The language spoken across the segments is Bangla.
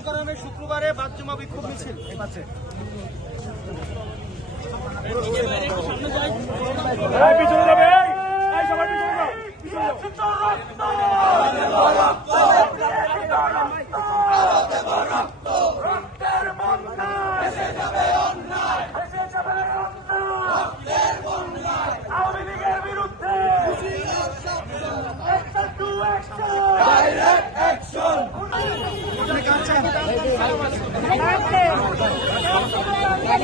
মোকাররমের শুক্রবারে বাদজুমা বিক্ষোভ মিছিল। এই পাশে।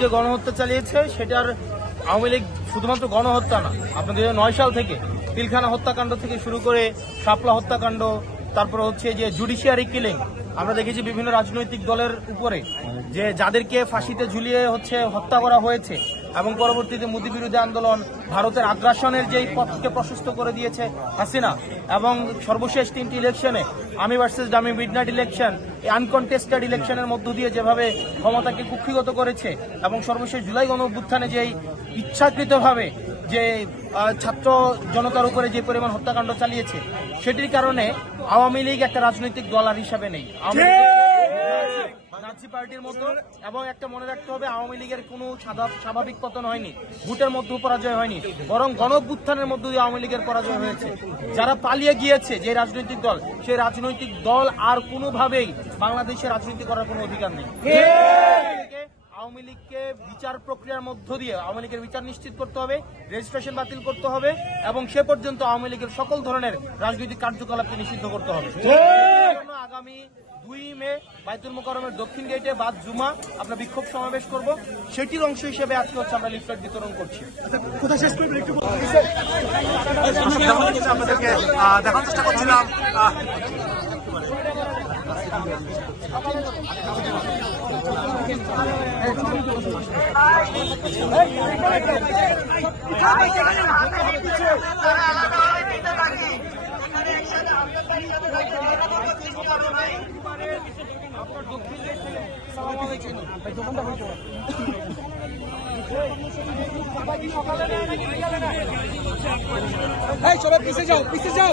যে গণহত্যা চালিয়েছে সেটার আওয়ামী লীগ শুধুমাত্র গণহত্যা না, আপনাদের নয় সাল থেকে পিলখানা হত্যাকাণ্ড থেকে শুরু করে শাপলা হত্যাকাণ্ড, তারপর হচ্ছে যে জুডিশিয়ারি কিলিং, আমরা দেখেছি বিভিন্ন রাজনৈতিক দলের উপরে, যে যাদেরকে ফাঁসিতে ঝুলিয়ে হচ্ছে হত্যা করা হয়েছে এবং পরবর্তীতে মোদী বিরোধী আন্দোলন ভারতের আগ্রাসনের যেই পথকে প্রশস্ত করে দিয়েছে হাসিনা, এবং সর্বশেষ তিনটি ইলেকশনে আমি versus dummy midnight election uncontested ইলেকশনের মধ্য দিয়ে যেভাবে ক্ষমতাকে কুক্ষিগত করেছে, এবং সর্বশেষ জুলাই গণ যেই ইচ্ছাকৃতভাবে যে ছাত্র জনতার উপরে যে পরিমাণ হত্যাকাণ্ড চালিয়েছে, সেটির কারণে আওয়ামী লীগ একটা রাজনৈতিক দল আর হিসাবে নেই। আওয়ামী পার্টির মতো এবং একটা মনে রাখতে হবে, আওয়ামী লীগের কোনো স্বাভাবিক পতন হয়নি। ভোটের মধ্যেও পরাজয় হয়নি, বরং গণভ্যুত্থানের মধ্য দিয়ে আওয়ামী লীগের পরাজয় হয়েছে। যারা পালিয়ে গিয়েছে, যে রাজনৈতিক দল, সেই রাজনৈতিক দল আর কোনোভাবেই বাংলাদেশে রাজনীতি করার কোনো অধিকার নেই। আওয়ামী লীগকে বিচার প্রক্রিয়ার মধ্য দিয়ে আওয়ামী লীগের বিচার নিশ্চিত করতে হবে রেজিস্ট্রেশন বাতিল করতে হবে এবং সে পর্যন্ত আওয়ামী লীগের সকল ধরনের রাজনৈতিক কার্যকলাপকে নিষিদ্ধ করতে হবে। আগামী দুই মে বাইতুল মোকারমের দক্ষিণ গেটে বাদ জুমা আমরা বিক্ষোভ সমাবেশ করব সেটির অংশ হিসেবে আজকে হচ্ছে আমরা লিফলেট বিতরণ করছি। আপনাদেরকে দেখানোর চেষ্টা করছিলাম এই সবাই পিছিয়ে যাও পিছিয়ে যাও।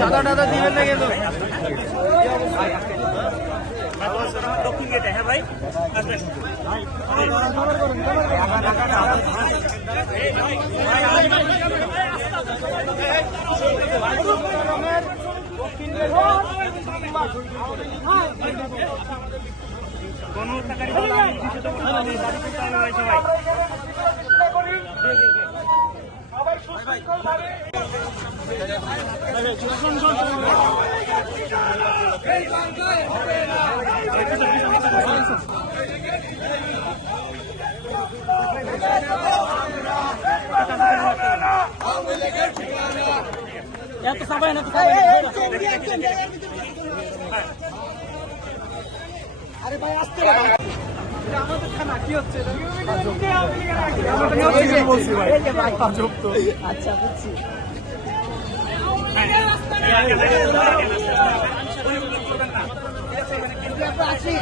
চাঁদা টাদা দিবেন না কিন্তু দক্ষিণ গেটে হ্যাঁ ভাই গণহত্যাকারী সবাই এত সবাই না আরে ভাই আসতে আমাদের খানা কি হচ্ছে আচ্ছা বুঝছি আছি